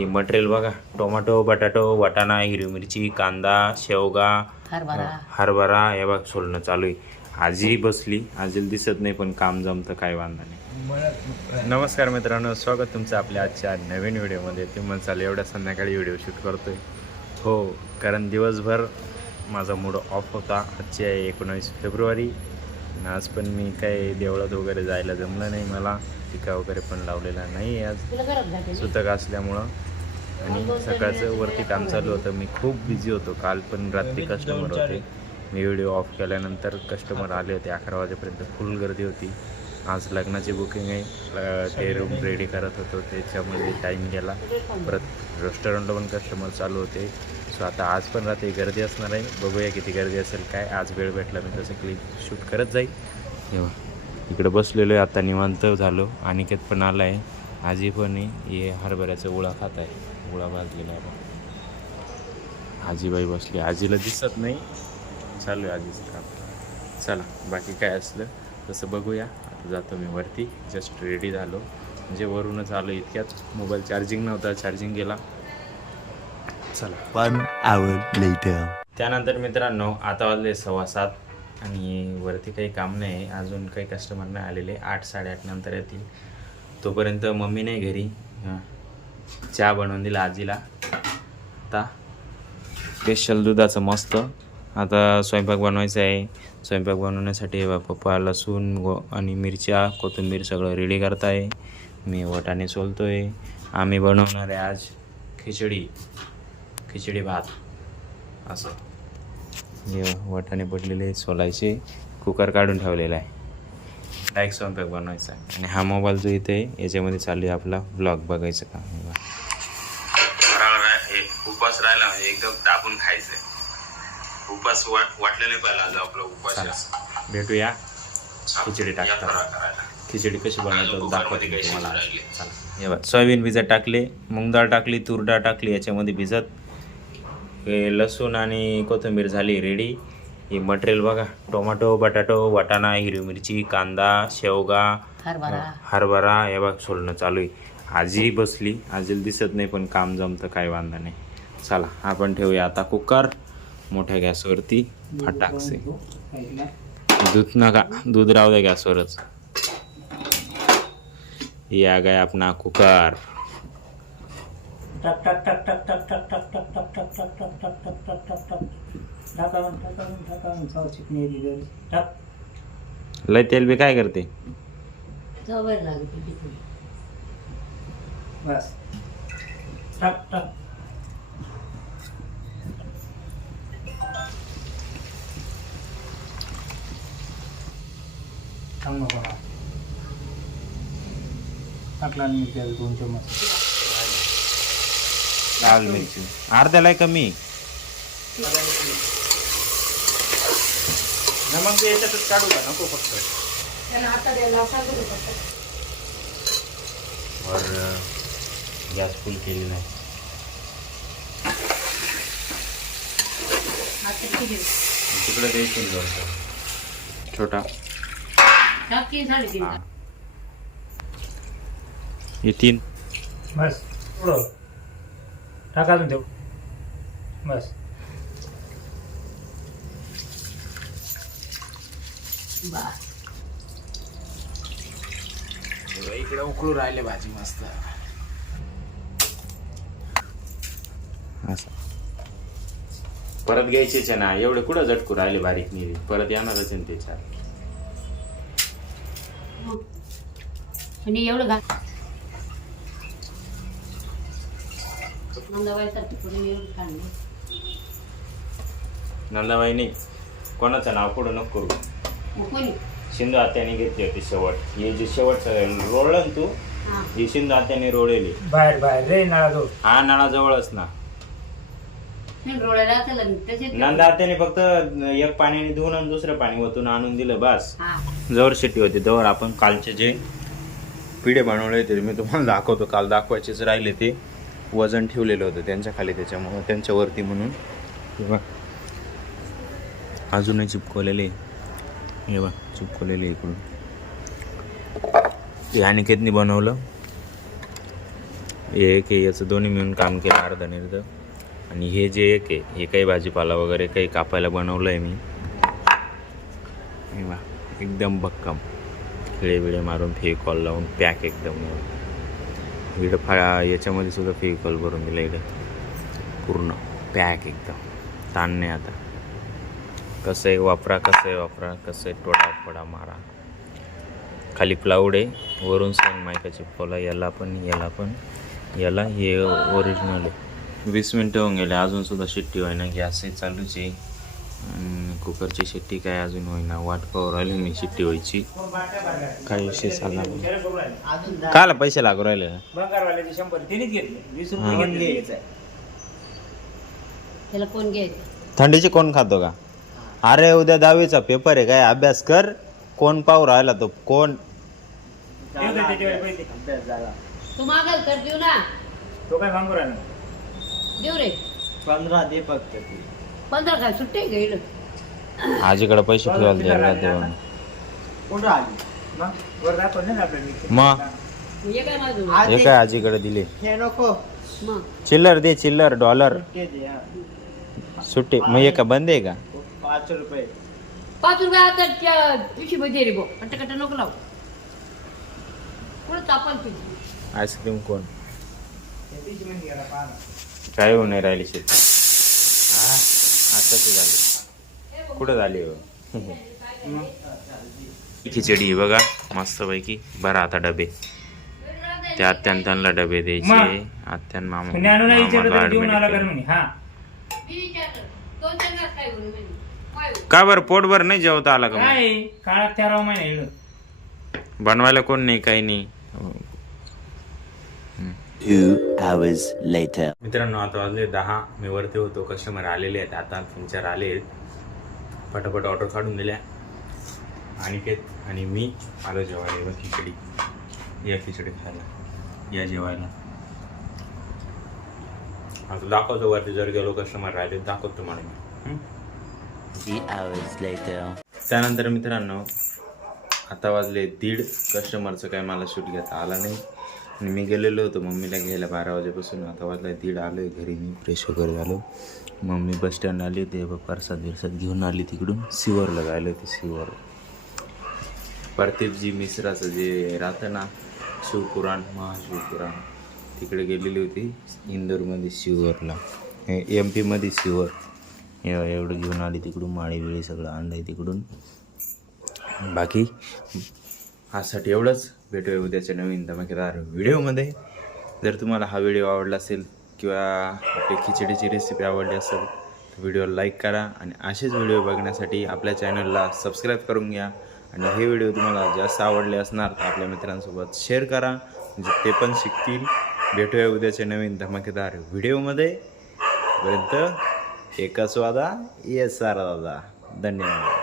हे मटेरियल बघा, टोमॅटो, बटाटो, वाटाणा, हिरवी मिरची, कांदा, शेवगा, हरभरा हे बघ सोलणं चालू आहे. आजी बसली, आजीला दिसत नाही पण काम जमतं, काय वांधा नाही. नमस्कार मित्रांनो, स्वागत तुमचं आपल्या आजच्या नवीन व्हिडिओमध्ये. ते म्हणसाल एवढ्या संध्याकाळी व्हिडिओ शूट करतोय. हो, कारण दिवसभर माझा मूड ऑफ होता. आजची आहे 19 फेब्रुवारी. आज पण मी काही देवळात वगैरे जायला जमलं नाही मला. टिका वगैरे पण लावलेला नाही आज, सुतक असल्यामुळं. आणि सकाळचं वरती काम चालू होतं. मी खूप बिझी होतो. काल पण रात्री कस्टमर होते. मी व्हिडिओ ऑफ केल्यानंतर कस्टमर आले होते. 11 वाजेपर्यंत फुल गर्दी होती. आज लग्नाची बुकिंग आहे, ते रूम रेडी करत होतो, त्याच्यामध्ये टाईम गेला. परत रेस्टॉरंटला पण कस्टमर चालू होते. सो आता आज पण रात्री गर्दी असणार आहे. बघूया किती गर्दी असेल काय. आज वेळ भेटला मी तसं क्लिप शूट करत जाईल. तेव्हा इकडे बसलेलो आहे, आता निवांत झालो. अनिकेत पण आला आहे, आजी पण आहे. हे हरभऱ्याचा उळा खात आहे, उळा भाजलेला आहे. आजीबाई बसली, आजीला दिसत नाही. चालू आहे आजीचं काम. चला, बाकी काय असलं तसं बघूया. आता जातो मी वरती. जस्ट रेडी झालो, म्हणजे वरूनच आलो इतक्यात. मोबाईल चार्जिंग नव्हता, चार्जिंग गेला. चला. 1 hour later. त्यानंतर मित्रांनो, आता वाजले 7:15 आणि वरती काही काम नाही. अजून काही कस्टमर नाही आलेले. 8-8:30 नंतर येतील. तोपर्यंत मम्मी नाही घरी. चहा बनवून दिला आजीला. आता स्पेशल दुधाचं मस्त. आता स्वयंपाक बनवायचा आहे. स्वयंपाक बनवण्यासाठी पप्पा लसूण आणि मिरच्या, कोथिंबीर सगळं रेडी करत आहे. मी वाटाणे सोलतो आहे. आम्ही बनवणार आहे आज खिचडी भात. असं हे वाटाणे पडलेले सोलायचे, कुकर काढून ठेवलेला आहे. डायरेक्ट स्वयंपाक बनवायचा आहे. आणि हा मोबाईल जो इथे आहे याच्यामध्ये चालू आहे आपला ब्लॉग बघायचं काम. उपास राहिला म्हणजे एकदम दाबून खायचंय. उपास वाटलं नाही पाहिजे आज आपला उपास. भेटूया खिचडी टाकता. खिचडी कशी बनवतो दाखवते मी तुम्हाला. चला, हे बघ, सोयाबीन भिजत टाकले, मूग डाळ टाकली, तूर डाळ टाकली याच्यामध्ये भिजत. हे लसूण आणि कोथिंबीर झाली रेडी. हे मटेरियल बघा, टोमॅटो, बटाटो, वाटाणा, हिरवी मिरची, कांदा, शेवगा, हरभरा हे बघ सोलणं चालू आहे. आजी बसली, आजीला दिसत नाही पण काम जमतं, काय वांधा नाही. चला, आपण ठेवूया आता कुकर मोठ्या गॅसवरती. फटाकसे दूध नका, दूध राहू द्या गॅसवरच. ये आ गया अपना कुकर. टक टक टक टक टक टक टक टक टक टक टक टक टक टक टक टक टक ढकावून चाव चिकनी दिली टक. लय तेल बी काय करते. बस टक टक. थांब नको ना. टाकला मी तेल 2 चमच. लाल मिरची अर्ध्याला कमी. मग ते याच्यातच काढू का नको फक्त. वर गॅस फुल केली नाही. तिकडे द्यायची छोटा. हे 3 बस थोडं टाका अजून देऊ. बस इकडे उकळू राहिले भाजी मस्त. असं परत घ्यायचेच ना. एवढे कुठं झटकू राहिले बारीक निरी. परत येणारच आहे त्याच्या. आणि एवढं नंदाबाई नाही, कोणाचं नाव पुढं नको करू. सिंधू आत्याने घेतली होती शेवट. हे जे शेवटचं रोळलं ना तू, ही सिंधू आत्याने रोळलेली. बाहेर बाहेर रे नळाजवळ. हा, नळाजवळच ना. नंदा आत्याने फक्त एक पाण्याने धुवून आणि दुसरं पाणी ओतून आणून दिलं बस. जवळ शेती होती जवळ. आपण कालचे जे पिढे बनवले होते मी तुम्हाला दाखवतो. काल दाखवायचेच राहिले, ते वजन ठेवलेलं होतं त्यांच्या खाली, त्याच्यामुळं त्यांच्यावरती म्हणून. किंवा अजूनही चिपकवलेले. हे बघ चिपकवलेले इकडून. ते अनिकेतनी बनवलं. हे एक आहे, याचं दोन्ही मिळून काम केलं अर्धं निर्ध. आणि हे जे एक आहे हे काही भाजीपाला वगैरे काही कापायला बनवलं आहे मी. हे बघा, एकदम भक्कम खिळे बिळे मारून फेविकॉल लावून पॅक एकदम. इकडं याच्यामध्ये सुद्धा फेविकॉल भरून दिलं इकडं पूर्ण पॅक एकदम. ताण नाही आता. कसं आहे वापरा, कसं आहे वापरा, कसं आहे टोटा फोडा मारा. खाली प्लाऊड आहे, वरून सेन मायकाची पोला. याला हे ओरिजिनल आहे. 20 मिनटं होऊन गेले अजूनसुद्धा शिट्टी होईना. गॅस आहे चालूच आहे. कुकरची शिट्टी काय अजून होईना. वाट पाहू राहिली मी शिट्टी व्हायची. काय विषय चालला काला पैसे लागू राहिले बंगारवाल्याचे 100 तिनेच घेतले. 20 रुपये घेतले. त्याला कोण घ्यायचं? थंडीची कोण खातो का? अरे उद्या 10वीचा पेपर आहे, काय अभ्यास कर. कोण पाहू राहिला तो कोण? तू मागल तर देऊ ना. तो काय मागू राहिला? देऊ रे. 15 दे फक्त. 15 काय सुट्टे घेईल. आजीकडे पैसे ठेवायला द्यायला देऊन कुठं आली? मग वर दाखवलं नाही आपल्याला. मग हे काय माझं? हे काय आजीकडे दिले? हे नको. मग चिल्लर दे, चिल्लर डॉलर ते दे, हा. सुट्टी. मग हे का बंद आहे का? 5 रुपये. 5 रुपये आता त्या पिशी मध्ये रे बो. कट्ट नको लाव. कुठं तापाल पिशी? आईस्क्रीम कोण? काय होऊ नाही राहिली शेती. आताच झाली. कुठं झाली हो? खिचडी बघा मस्त पैकी. बरं आता डबे त्या आत्यान त्यांना डबे द्यायचे. आत्यान मामा ज्ञानूला विचारलं तर देऊन आला admit कर म्हणे. हा मी विचारलं 2-4 घास काय होईल म्हणे. काय होईल? का बरं पोटभर नाही जेवता आला का मग? काय काळात 13 महिने येणं. बनवायला कोण नाही काही नाही. 2 hours later. मित्रांनो आता वाजले 10. मी वरती होतो. कस्टमर आलेले आहेत आता 3-4 आले आहेत. पटापट ऑर्डर काढून दिल्या. अनिकेत आणि मी आलो जेवायला. व खिचडी. या खिचडी खायला या जेवायला. आता दाखवतो वरती जर गेलो कस्टमर राहिले दाखवतो तुम्हाला मी. 3 hours later. त्यानंतर मित्रांनो आता वाजले 1:30. कस्टमरचं काय मला शूट घेता आला नाही आणि मी गेलेलो होतो मम्मीला घ्यायला 12 वाजेपासून. आता वाजला 1:30. आलो आहे घरी. मी फ्रेश वगैरे झालो. मम्मी बस स्टँड आली होती. परसाद बिरसाद घेऊन आली तिकडून. सिवरला जायला होती. सिवर प्रदीपजी मिश्राचं जे राहतं ना शिवपुराण महाशिवपुराण तिकडे गेलेली होती. इंदोरमध्ये सिवरला. MP मध्ये सिवर. एवढं घेऊन आली तिकडून. माळी बिळी सगळं आणलं आहे तिकडून. बाकी आजसाठी एवढंच. भेटूया उद्याच्या नवीन धमाकेदार व्हिडिओमध्ये. जर तुम्हाला हा व्हिडिओ आवडला असेल किंवा आपली खिचडीची रेसिपी आवडली असेल तर व्हिडिओला लाईक करा. आणि असेच व्हिडिओ बघण्यासाठी आपल्या चॅनलला सबस्क्राईब करून घ्या. आणि हे व्हिडिओ तुम्हाला जास्त आवडले असणार तर आपल्या मित्रांसोबत शेअर करा म्हणजे ते पण शिकतील. भेटूया उद्याच्या नवीन धमाकेदार व्हिडिओमध्ये. पर्यंत एकच वादा येस सारा दादा. धन्यवाद.